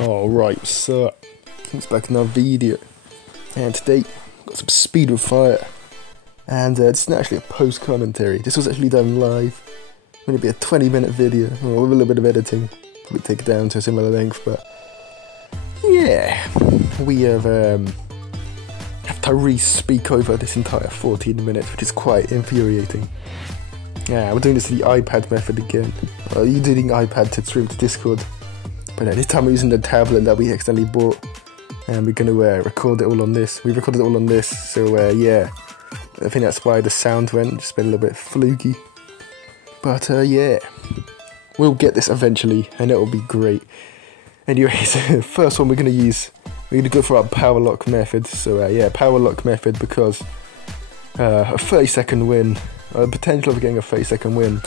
Alright, so it's back in our video, and today got some speed with fire, and it's not actually a post commentary. This was actually done live. It's going to be a 20-minute video with a little bit of editing. Probably take it down to a similar length, but yeah, we have Tyrese speak over this entire 14 minutes, which is quite infuriating. Yeah, we're doing this the iPad method again. You're doing iPad to stream to Discord. But this time we're using the tablet that we accidentally bought, and we're going to record it all on this. We recorded it all on this, so yeah, I think that's why the sound went, just been a little bit fluky. But yeah, we'll get this eventually, and it'll be great. Anyways, first one we're going to go for our power lock method. So yeah, power lock method, because a 30-second win, the potential of getting a 30-second win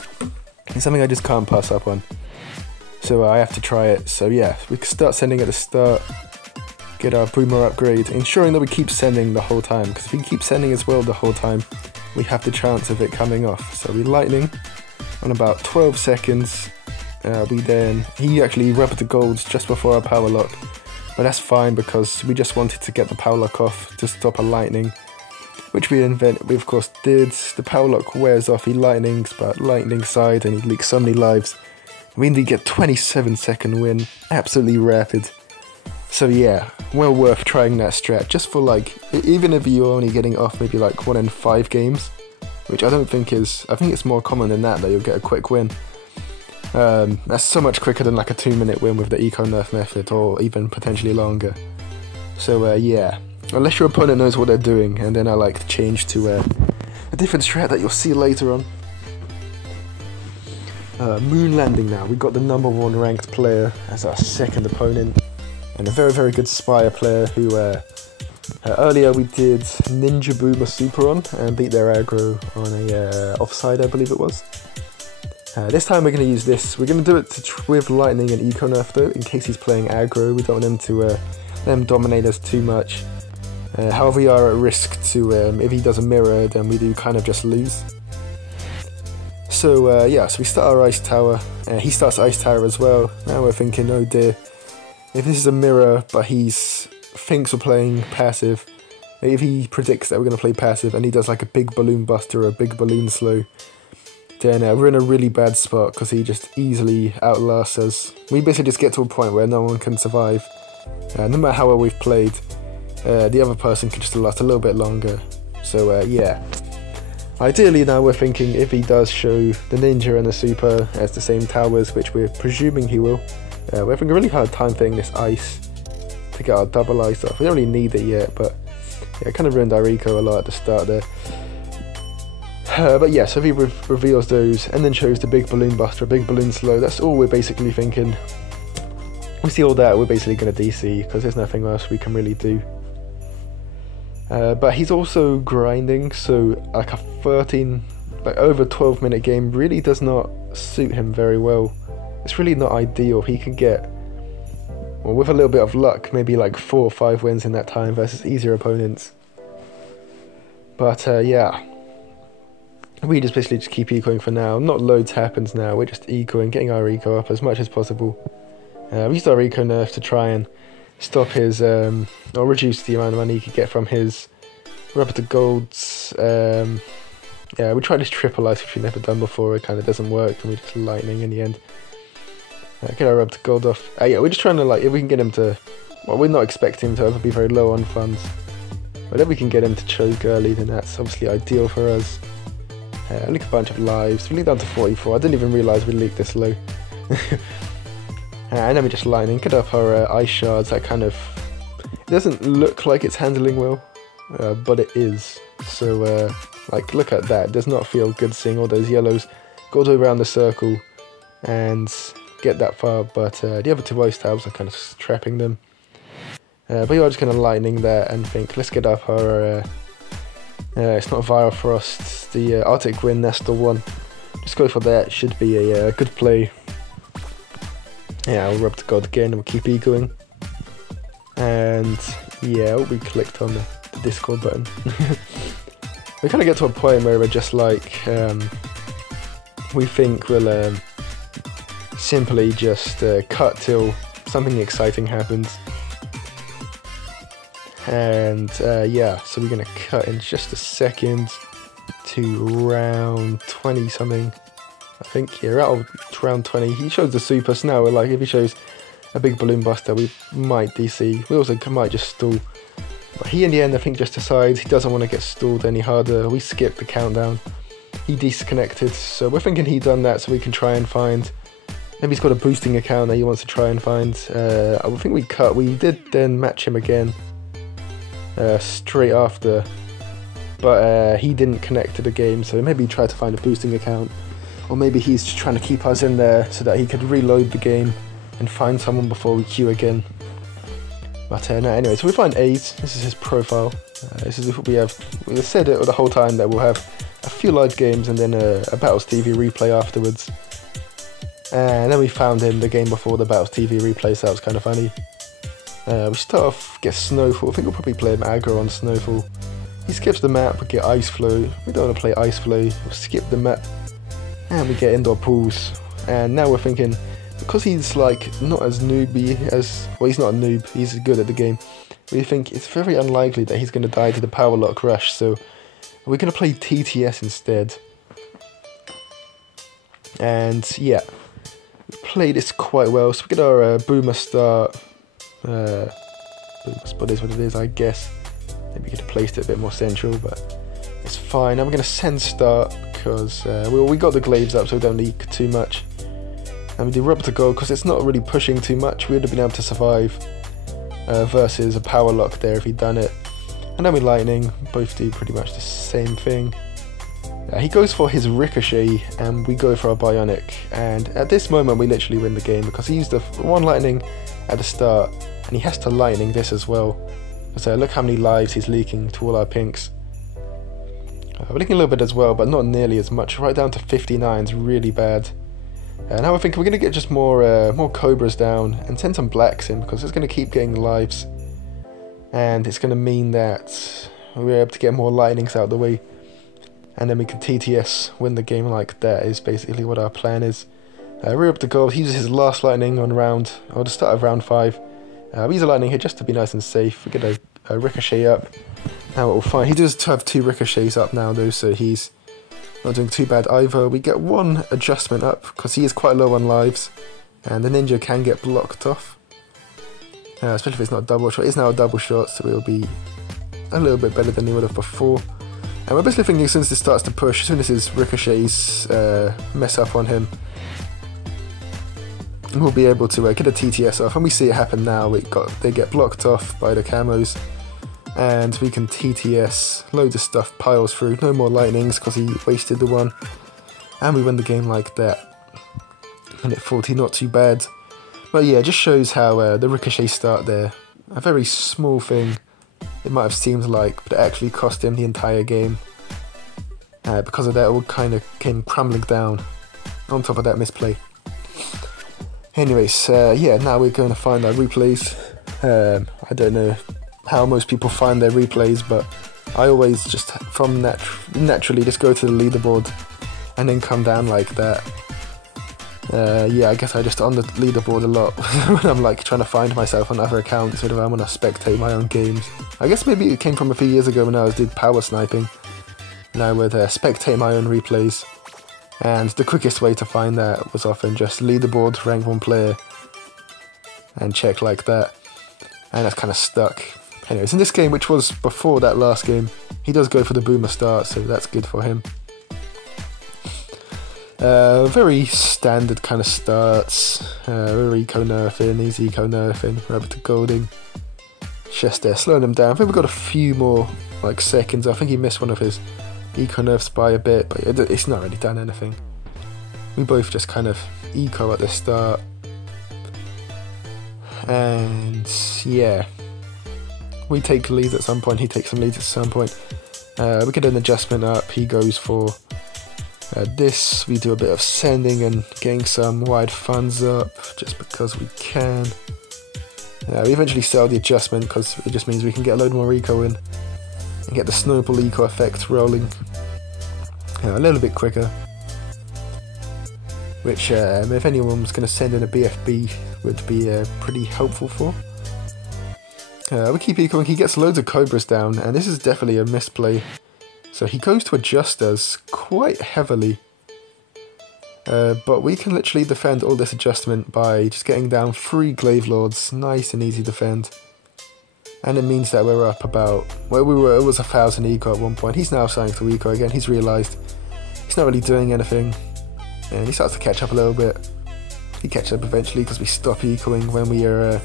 is something I just can't pass up on. So I have to try it. So yeah, we can start sending at the start, get our boomer upgrade, ensuring that we keep sending the whole time, because if we keep sending as well the whole time, we have the chance of it coming off. So we lightning on about 12 seconds. He actually rubbed the golds just before our power lock, but that's fine because we just wanted to get the power lock off to stop a lightning, which we of course did. The power lock wears off, he lightnings, but lightning side, and he leaks so many lives. We indeed get 27-second win, absolutely rapid. So yeah, well worth trying that strat, just for like, even if you're only getting off maybe like 1 in 5 games, which I don't think is, I think it's more common than that you'll get a quick win. That's so much quicker than like a 2-minute win with the eco nerf method, or even potentially longer. So yeah, unless your opponent knows what they're doing, and then I like to change to a different strat that you'll see later on. Moon landing now. We got the #1 ranked player as our second opponent, and a very, very good Spire player who earlier we did Ninja Boomer Super on and beat their aggro on a offside, I believe it was. This time we're going to use this. We're going to do it with lightning and eco nerf though, in case he's playing aggro. We don't want him to let him dominate us too much. However, we are at risk to, if he does a mirror, then we do kind of just lose. So yeah, so we start our ice tower, he starts ice tower as well. Now we're thinking, oh dear, if this is a mirror but he thinks we're playing passive, if he predicts that we're going to play passive and he does like a big balloon buster or a big balloon slow, then we're in a really bad spot because he just easily outlasts us. We basically just get to a point where no one can survive. No matter how well we've played, the other person can just last a little bit longer. So yeah. Ideally now we're thinking if he does show the ninja and the super as the same towers, which we're presuming he will, we're having a really hard time fitting this ice to get our double ice off. We don't really need it yet, but yeah, it kind of ruined our eco a lot at the start there. But yeah, so if he reveals those and then shows the big balloon buster, a big balloon slow, that's all we're basically thinking. We see all that, we're basically going to DC because there's nothing else we can really do. But he's also grinding, so like a over 12-minute game really does not suit him very well. It's really not ideal. He can get, well, with a little bit of luck, maybe like 4 or 5 wins in that time versus easier opponents. But yeah, we just basically just keep ecoing for now. Not loads happens now, we're just ecoing, getting our eco up as much as possible. We used our eco nerf to try and stop his, or reduce the amount of money he could get from his rubber to golds. Yeah, we tried this triple ice, which we've never done before. It kind of doesn't work, and we just lightning in the end. Get our rubber to gold off. Yeah, we're just trying to, like, if we can get him to, well, we're not expecting him to ever be very low on funds, but if we can get him to choke early, then that's obviously ideal for us. Leak a bunch of lives. We leak down to 44. I didn't even realise we leaked this low. And then we just lightning, get up our ice shards. That kind of, it doesn't look like it's handling well, but it is. So like, look at that, it does not feel good seeing all those yellows go all the way around the circle and get that far, but the other 2 ice tabs are kind of trapping them. But you're just kind of lightning that and think, let's get up our, it's not Viral Frost, the Arctic Wind, that's the one. Just go for that, should be a good play. Yeah, I'll rub the god again and we'll keep egoing. And yeah, we clicked on the Discord button. We kind of get to a point where we're just like, we think we'll simply just cut till something exciting happens. And yeah, so we're going to cut in just a second to round 20 something. I think, yeah, out of round 20. He shows the super, so now we're like, if he shows a big balloon buster, we might DC. We also might just stall. But he in the end, I think, just decides he doesn't want to get stalled any harder. We skip the countdown. He disconnected, so we're thinking he done that so we can try and find. Maybe he's got a boosting account that he wants to try and find. I think we cut. We did then match him again straight after, but he didn't connect to the game, so maybe he tried to find a boosting account, or maybe he's just trying to keep us in there so that he could reload the game and find someone before we queue again. But no, anyway, so we find A's. This is his profile. This is what we have. We said it the whole time that we'll have a few live games and then a Battles TV replay afterwards. And then we found him the game before the Battles TV replay, so that was kind of funny. We start off, get Snowfall. I think we'll probably play him aggro on Snowfall. He skips the map, we get Ice Flow. We don't want to play Ice Flow. We'll skip the map. And we get Indoor Pools. And now we're thinking, because he's like not as newbie as, well, he's not a noob, he's good at the game. We think it's very unlikely that he's going to die to the Power Lock Rush, so we're going to play TTS instead. And yeah, we play this quite well. So we get our Boomer start. Boomer spot is what it is, I guess. Maybe we could have placed it a bit more central, but it's fine. I'm going to send start because we got the glaives up, so we don't leak too much. And we do rubber to gold because it's not really pushing too much. We would have been able to survive versus a power lock there if he'd done it. And then we lightning, both do pretty much the same thing. He goes for his ricochet and we go for our bionic. And at this moment we literally win the game because he used the one lightning at the start and he has to lightning this as well. So look how many lives he's leaking to all our pinks. We're leaking a little bit as well, but not nearly as much. Right down to 59 is really bad. Now I think we're going to get just more Cobras down and send some blacks in because it's going to keep getting lives. And it's going to mean that we're able to get more lightnings out of the way. And then we can TTS win the game like that is basically what our plan is. We're up to gold. He uses his last lightning on the start of round 5. We use a lightning here just to be nice and safe. We get a ricochet up. Now it will fine. He does have 2 ricochets up now though, so he's not doing too bad either. We get 1 adjustment up because he is quite low on lives, and the ninja can get blocked off, especially if it's not a double shot. It's now a double shot, so it'll be a little bit better than he would have before. And we're basically thinking as soon as this starts to push, as soon as his ricochets mess up on him, we'll be able to get a TTS off. And we see it happen now. They get blocked off by the camos. And we can TTS, loads of stuff piles through, no more lightnings because he wasted the one. And we win the game like that. And at 40, not too bad. But yeah, it just shows how the ricochet start there. A very small thing, it might have seemed like, but it actually cost him the entire game. Because of that, it all kind of came crumbling down on top of that misplay. Anyways, yeah, now we're going to find our replays. I don't know how most people find their replays, but I always just naturally just go to the leaderboard and then come down like that. Yeah, I guess I just on the leaderboard a lot when I'm like trying to find myself on other accounts, sort of I want to spectate my own games. I guess maybe it came from a few years ago when I did power sniping, and I would spectate my own replays, and the quickest way to find that was often just leaderboard, rank 1 player, and check like that, and that's kind of stuck. Anyways, in this game, which was before that last game, he does go for the boomer start, so that's good for him. Very standard kind of starts. We're eco nerfing, he's eco nerfing, rubber to golding. Just there, slowing him down. I think we've got a few more like seconds. I think he missed one of his eco nerfs by a bit, but it's not really done anything. We both just kind of eco at the start. And yeah. We take leads at some point, he takes some leads at some point. We get an adjustment up, he goes for this. We do a bit of sending and getting some wide funds up, just because we can. We eventually sell the adjustment, because it just means we can get a load more eco in, and get the snowball eco effect rolling a little bit quicker. Which, if anyone was going to send in a BFB, would be pretty helpful for. We keep ecoing, he gets loads of cobras down, and this is definitely a misplay. So he goes to adjust us quite heavily. But we can literally defend all this adjustment by just getting down 3 Glaive Lords, nice and easy defend. And it means that we're up about, well, it was 1000 eco at one point. He's now starting to eco again. He's realised he's not really doing anything, and he starts to catch up a little bit. He catches up eventually because we stop ecoing when we are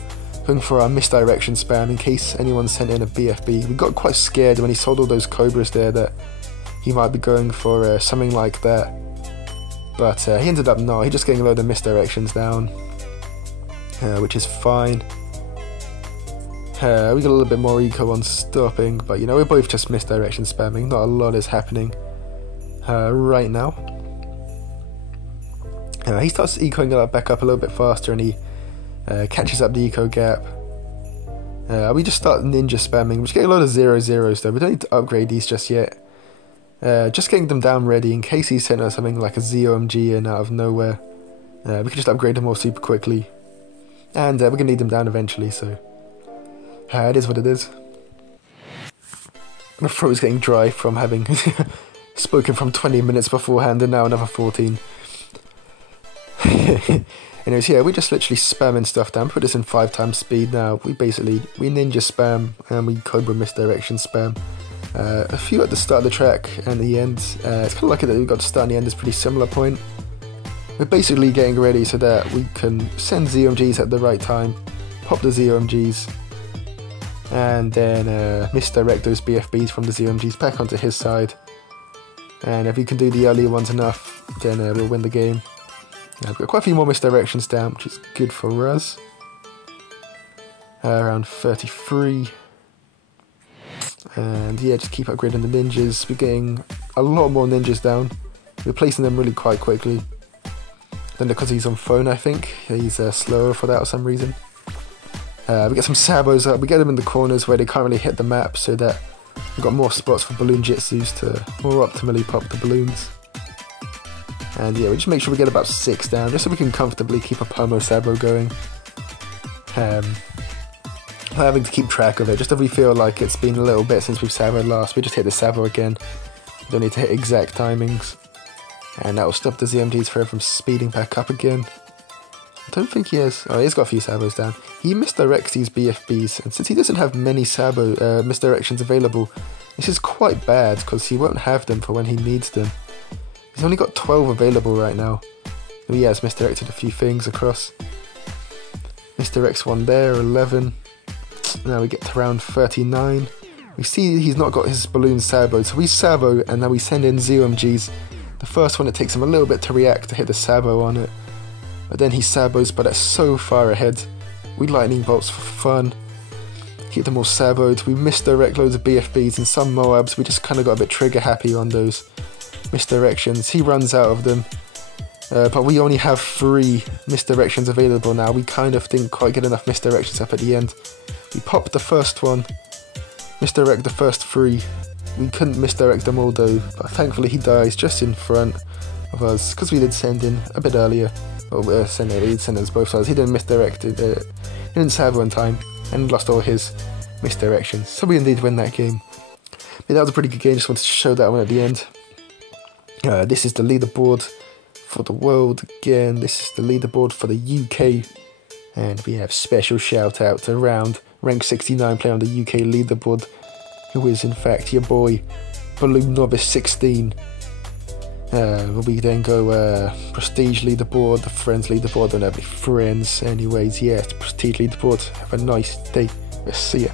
going for our misdirection spam in case anyone sent in a BFB. We got quite scared when he sold all those cobras there that he might be going for something like that. But he ended up not. He's just getting a load of misdirections down, which is fine. We got a little bit more eco on stopping, but you know, we're both just misdirection spamming. Not a lot is happening right now. He starts ecoing back up a little bit faster, and he catches up the eco gap. We just start ninja spamming. We're just getting a lot of 0-0s though. We don't need to upgrade these just yet. Just getting them down ready in case he sent us something like a ZOMG in out of nowhere. We can just upgrade them all super quickly. And we're going to need them down eventually, so it is what it is. My throat's getting dry from having spoken from 20 minutes beforehand and now another 14. Anyways, yeah, we just literally spamming stuff down. Put this in 5 times speed now. We ninja spam and we cobra misdirection spam. A few at the start of the track and the end. It's kind of lucky that we got to start and the end is pretty similar point. We're basically getting ready so that we can send ZOMGs at the right time, pop the ZOMGs, and then misdirect those BFBs from the ZOMGs back onto his side. And if we can do the earlier ones enough, then we'll win the game. We've got quite a few more misdirections down, which is good for us. Around 33. And yeah, just keep upgrading the ninjas. We're getting a lot more ninjas down. We're placing them really quite quickly. Then because he's on phone, I think he's slower for that for some reason. We get some sabos up. We get them in the corners where they can't really hit the map, so that we've got more spots for balloon jitsus to more optimally pop the balloons. And yeah, we just make sure we get about 6 down, just so we can comfortably keep a Pomo Sabo going. Having to keep track of it, just if we feel like it's been a little bit since we've Saboed last, we just hit the Sabo again. We don't need to hit exact timings. And that will stop the ZMGs from speeding back up again. I don't think he has. Oh, he's got a few Sabos down. He misdirects these BFBs, and since he doesn't have many Sabo misdirections available, this is quite bad because he won't have them for when he needs them. He's only got 12 available right now. Oh, he has misdirected a few things across. Misdirects one there, 11. Now we get to round 39. We see he's not got his balloon Saboed, so we Sabo and now we send in ZOMGs. The first one, it takes him a little bit to react to hit the Sabo on it. But then he Sabos, but that's so far ahead. We lightning bolts for fun. Keep them all Saboed. We misdirect loads of BFBs and some Moabs. We just kind of got a bit trigger happy on those misdirections. He runs out of them. But we only have 3 misdirections available now. We kind of didn't quite get enough misdirections up at the end. We popped the first one, misdirect the first 3. We couldn't misdirect them all though, but thankfully he dies just in front of us, because we did send in a bit earlier. Well, he did send us both sides. He didn't misdirect it, he didn't Sabo in time, and lost all his misdirections. So we indeed win that game. But that was a pretty good game, just wanted to show that one at the end. This is the leaderboard for the world again. This is the leaderboard for the UK. And we have special shout out to Round, rank 69 player on the UK leaderboard, who is in fact your boy, Balloon Novice 16. We then go Prestige leaderboard, the Friends leaderboard, don't have any friends. Anyways, yeah, it's Prestige leaderboard. Have a nice day. We'll see ya.